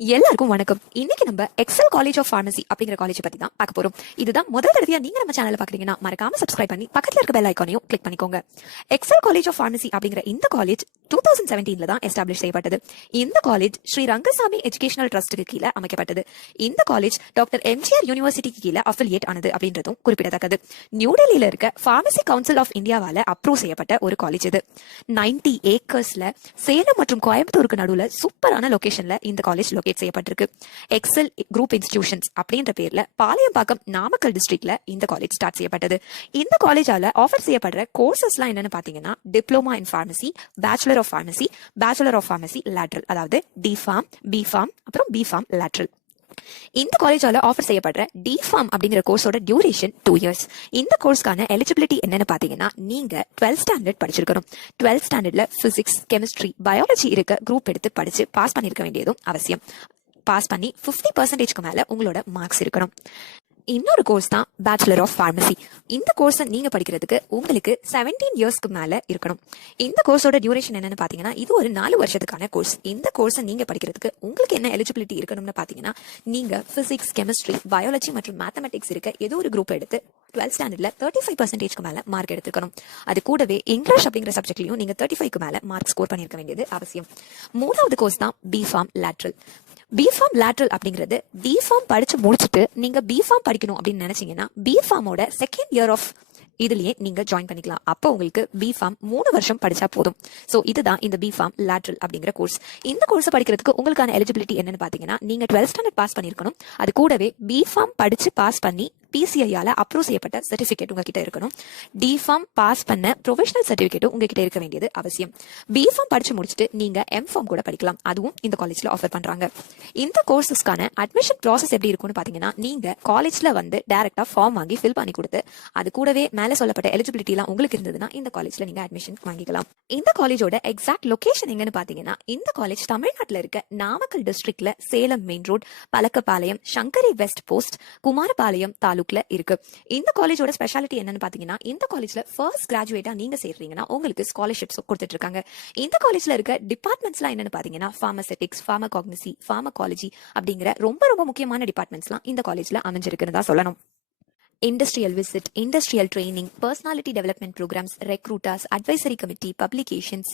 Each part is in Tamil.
எல்லாருக்கும் வணக்கம். இன்னைக்கு நம்ம எக்ஸல் காலேஜ் ஆஃப் பார்மசி அப்படிங்கிற காலேஜ் பத்தி தான் பார்க்க போறோம். இதுதான் முதல் தடவையா நீங்க நம்ம சேனல்ல பாக்குறீங்கன்னா மறக்காம சப்ஸ்கிரைப் பண்ணி பக்கத்துல இருக்க பெல் ஐகானையும் கிளிக் பண்ணிக்கோங்க. எக்ஸல் காலேஜ் ஆஃப் பார்மசி அப்படிங்கிற இந்த காலேஜ் 2017 தான் எஸ்டாப்ளிஷ் செய்யப்பட்டது. இந்த காலேஜ் ஸ்ரீ ரங்கசாமி எஜுகேஷனல் ட்ரஸ்ட்டுக்கு கீழே அமைக்கப்பட்டது. இந்த காலேஜ் டாக்டர் எம்ஜிஆர் யூனிவர்சிட்டிக்கு கீழே அஃபிலியேட் ஆனது அப்படின்றதும் குறிப்பிடத்தக்கது. நியூ டெல்லியில இருக்க பார்மசி கவுன்சில் ஆஃப் இந்தியாவால அப்ரூவ் செய்யப்பட்ட ஒரு காலேஜ் இது. 90 ஏக்கர்ஸ்ல சேலம் மற்றும் கோயம்புத்தூருக்கு நடுவுல சூப்பரான லொகேஷன்ல இந்த காலேஜ் லொகேட் செய்யப்பட்டிருக்கு. எக்ஸல் குரூப் இன்ஸ்டிடியூஷன்ஸ் அப்படின்ற பேர்ல பாளையம்பாக்கம் நாமக்கல் டிஸ்ட்ரிக்ட்ல இந்த காலேஜ் ஸ்டார்ட் செய்யப்பட்டது. இந்த காலேஜால ஆஃபர் செய்யப்படுற கோர்சஸ்லாம் என்னன்னு பாத்தீங்கன்னா diploma in pharmacy, bachelor of pharmacy, bachelor of pharmacy lateral, அதாவது டிஃபார்ம், பிஃபார்ம், அப்புறம் பிஃபார்ம் லேட்ரல். இந்த காலேஜால ஆஃபர் செய்யப்படுற டிஃபார்ம் அப்படிங்கிற கோர்ஸோட டியூரேஷன் 2 இயர்ஸ். இந்த கோர்ஸ்க்கான எலிஜிபிலிட்டி என்னன்னு பாத்தீங்கன்னா நீங்க 12th ஸ்டாண்டர்ட் படிச்சிருக்கணும். 12th ஸ்டாண்டர்ட்ல பிசிக்ஸ், கெமிஸ்ட்ரி, பயாலஜி இருக்க குரூப் எடுத்து படிச்சு பாஸ் பண்ணிருக்க வேண்டியதும் அவசியம். பாஸ் பண்ணி 50% மேல உங்களோட மார்க்ஸ் இருக்கணும். இன்னொரு கோர்ஸ் தான் பேச்சுலர் ஆஃப் பார்மசி. இந்த கோர்ஸை நீங்க படிக்கிறதுக்கு உங்களுக்கு 17 இயர்ஸ்க்கு மேல இருக்கணும். இந்த கோர்ஸோட டியூரேஷன் என்னன்னு பாத்தீங்கன்னா இது ஒரு 4 வருஷத்துக்கான கோர்ஸ். இந்த கோர்ஸை நீங்க படிக்கிறதுக்கு உங்களுக்கு என்ன எலிஜிபிலிட்டி இருக்கணும்னு பாத்தீங்கன்னா நீங்க பிசிக்ஸ், கெமிஸ்ட்ரி, பயாலஜி மற்றும் மேத்தமெட்டிக்ஸ் இருக்க ஏதோ ஒரு குரூப் எடுத்து 12th ஸ்டாண்டர்ட்ல 35% மேல மார்க் எடுத்துக்கணும். அது கூடவே இங்கிலீஷ் அப்படிங்கிற சப்ஜெக்ட்லயும் நீங்க 35க்கு மேல மார்க் ஸ்கோர் பண்ணிருக்க வேண்டியது அவசியம். மூணாவது கோர்ஸ் தான் பிஃபார்ம் லேட்ரல். பிஃபார்ம் லேட்ரல் அப்படிங்கிறது பிஃபார்ம் படிச்சு முடிச்சுட்டு நீங்க பிஃபார்ம் படிக்கணும் அப்படின்னு நினைச்சீங்கன்னா பிஃபார்மோட செகண்ட் இயர் ஆஃப் இதுலயே நீங்க ஜாயின் பண்ணிக்கலாம். அப்போ உங்களுக்கு பிஃபார்ம் 3 வருஷம் படிச்சா போதும். சோ இதுதான் இந்த பிஃபார்ம் லேட்ரல் அப்படிங்கிற கோர்ஸ். இந்த கோர்ஸ் படிக்கிறதுக்கு உங்களுக்கான எலிஜிபிலிட்டி என்னன்னு பாத்தீங்கன்னா நீங்க 12th ஸ்டாண்டர்ட் பாஸ் பண்ணிருக்கணும். அது கூடவே பிஃபார்ம் படிச்சு பாஸ் பண்ணி PCIயால அப்ரூவ் செய்யப்பட்ட சர்டிபிகேட் உங்ககிட்ட இருக்கணும். டிஃபார்ம் பாஸ் பண்ண ப்ரொஃபஷனல் சர்டிபிகேட்டும் உங்ககிட்ட இருக்க வேண்டியது அவசியம். பிஃபார்ம் படிச்சு முடிச்சுட்டு நீங்க எம்ஃபார்ம் கூட படிக்கலாம். அதுவும் இந்த காலேஜ்ல ஆஃபர் பண்றாங்க. இந்த கோர்சஸ்க்கான அட்மிஷன் ப்ராசஸ் எப்படி இருக்கும்னு பாத்தீங்கன்னா நீங்க காலேஜ்ல வந்து டைரக்டா ஃபார்ம் வாங்கி ஃபில் பண்ணி கொடுத்து அது கூடவே மேல சொல்லப்பட்ட எலிஜிபிலிட்டி எல்லாம் உங்களுக்கு இருந்ததுன்னா இந்த காலேஜ்ல நீங்க அட்மிஷன் வாங்கிக்கலாம். இந்த காலேஜோட எக்ஸாக்ட் லொகேஷன் எங்கன்னு பாத்தீங்கன்னா இந்த காலேஜ் தமிழ்நாட்டுல இருக்க நாமக்கல் டிஸ்ட்ரிக்ட்ல Salem main road, Palakkapalayam, Sankari west post, Kumarapalayam தாலுக்ல இருக்கு. இந்த காலேஜோட ஸ்பெஷாலிட்டி என்னன்னு பாத்தீங்கன்னா இந்த காலேஜ்ல ஃபர்ஸ்ட் கிராஜுவேட்டா நீங்க சேர்றீங்கன்னா உங்களுக்கு ஸ்காலர்ஷிப்ஸ் கொடுத்துட்டு இருக்காங்க. இந்த காலேஜ்ல இருக்க டிபார்ட்மெண்ட்ஸ்லாம் என்னன்னு பாத்தீங்கன்னா பார்மசெட்டிக்ஸ், பார்மகாக்னசி, பார்மகாலஜி அப்படிங்கிற ரொம்ப ரொம்ப முக்கியமான டிபார்ட்மெண்ட்ஸ்லாம் இந்த காலேஜ்ல அமைஞ்சிருக்குன்னு தான் சொல்லணும். Industrial visit, industrial training, personality development programs, recruiters, advisory committee, publications,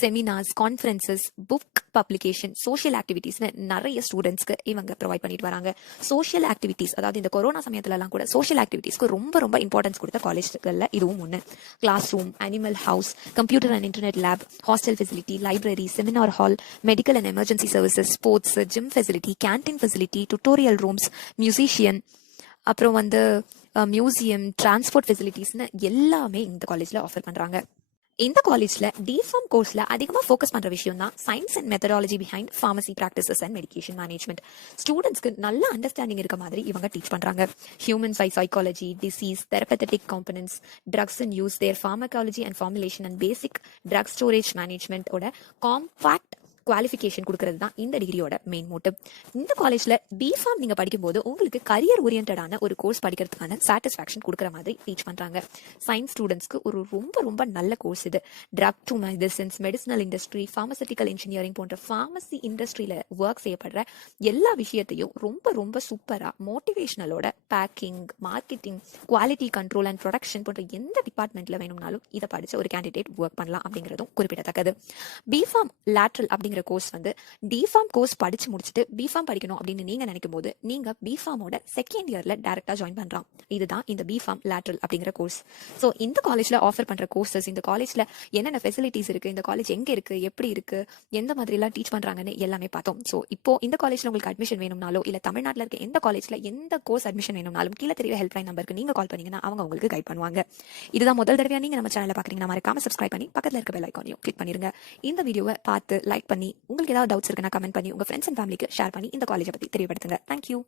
seminars, conferences, book publication, social ஆக்டிவிட்டீஸ்னு நிறைய ஸ்டூடெண்ட்ஸ்க்கு இவங்க ப்ரொவைட் பண்ணிட்டு வராங்க. சோஷியல் ஆக்டிவிட்டீஸ், அதாவது இந்த கொரோனா சமயத்துலலாம் கூட சோஷியல் ஆக்டிவிட்டீஸ்க்கு ரொம்ப ரொம்ப இம்பார்ட்டன்ஸ் கொடுத்த காலேஜ்களில் இதுவும் ஒன்று. Class room, animal house, computer and internet lab, hostel facility, library, seminar hall, medical and emergency services, sports, gym facility, canteen facility, tutorial rooms, musician, அப்புறம் வந்து மியூசியம், டிரான்ஸ்போர்ட் ஃபெசிலிட்டிஸ்னு எல்லாமே இந்த காலேஜ்ல ஆஃபர் பண்றாங்க. இந்த காலேஜ்ல டிஃபார்ம் கோர்ஸ்ல அதிகமா ஃபோக்கஸ் பண்ற விஷயம் தான் science and methodology behind pharmacy practices and medication management. ஸ்டூடெண்ட்ஸ்க்கு நல்ல அண்டர்ஸ்டாண்டிங் இருக்க மாதிரி இவங்க டீச் பண்றாங்க. Human psychology, disease, therapeutic components, drugs and use, their pharmacology and formulation and basic drug storage மேனேஜ்மெண்டோட காம்பாக்ட் குவாலிஃபிகேஷன் கொடுக்கறது தான் இந்த டிகிரியோட மெயின் மோட்டிவ். இந்த காலேஜ்ல பிஃபார்ம் நீங்க படிக்கும்போது உங்களுக்கு கரியர் ஓரியன்டான ஒரு கோர்ஸ் படிக்கிறதுக்கான சாட்டிஸ்ஃபேக்ஷன் கொடுக்குற மாதிரி டீச் பண்றாங்க. சயின்ஸ் ஸ்டூடெண்ட்ஸ்க்கு ஒரு ரொம்ப ரொம்ப நல்ல கோர்ஸ் இது. Drug to medicines, medicinal industry, pharmaceutical engineering போன்ற பார்மசி இண்டஸ்ட்ரியில ஒர்க் செய்யப்படுற எல்லா விஷயத்தையும் ரொம்ப ரொம்ப சூப்பரா மோட்டிவேஷனலோட packing, marketing, quality control and production போன்ற எந்த டிபார்ட்மெண்ட்ல வேணும்னாலும் இதை படிச்ச ஒரு கேண்டிடேட் ஒர்க் பண்ணலாம் அப்படிங்கிறதும் குறிப்பிடத்தக்கது. பிஃபார்ம் லேட்ரல் அப்படிங்கிற கோர்ஸ் வந்து டிஃபார்ம் கோர்ஸ் படிச்சு முடிச்சுட்டு பிஃபார்ம் படிக்கணும் அப்படின்னு நீங்க நினைக்கும் போது நீங்க பிஃபார்மோட செகண்ட் இயர்ல டைரக்டா ஜாயின் பண்றோம். இதுதான் இந்த பிஃபார்ம் லேட்ரல் அப்படிங்கிற கோர்ஸ். ஸோ இந்த காலேஜ்ல ஆஃபர் பண்ற கோர்சஸ், இந்த காலேஜ்ல என்னென்ன ஃபெசிலிட்டிஸ் இருக்கு, இந்த காலேஜ் எங்க இருக்கு, எப்படி இருக்கு, எந்த மாதிரி எல்லாம் டீச் பண்றாங்கன்னு எல்லாமே பார்த்தோம். ஸோ இப்போ இந்த காலேஜ்ல உங்களுக்கு அட்மிஷன் வேணும்னாலோ இல்ல தமிழ்நாட்டில் இருக்க எந்த காலேஜ்ல எந்த கோர்ஸ் அட்மிஷன் வேணும்னாலும் கீழே தெரியற ஹெல்ப்லைன் நம்பருக்கு நீங்க கால் பண்ணீங்கன்னா அவங்க உங்களுக்கு கைட் பண்ணுவாங்க. இதுதான் முதல் தடவையா நீங்க நம்ம சேனலை பாக்குறீங்கன்னா மறக்காம சப்ஸ்கிரைப் பண்ணி பக்கத்துல இருக்க பெல் ஐகானையும் கிளிக் பண்ணிருங்க. இந்த வீடியோவை பார்த்து லைக் பண்ணி உங்களுக்கு ஏதாவது டவுட்ஸ் இருக்குன்னா கமெண்ட் பண்ணி உங்க ஃப்ரெண்ட்ஸ் அண்ட் ஃபேமிலிக்கு ஷேர் பண்ணி இந்த காலேஜை பத்தி தெரியப்படுத்துங்க. தேங்க்யூ.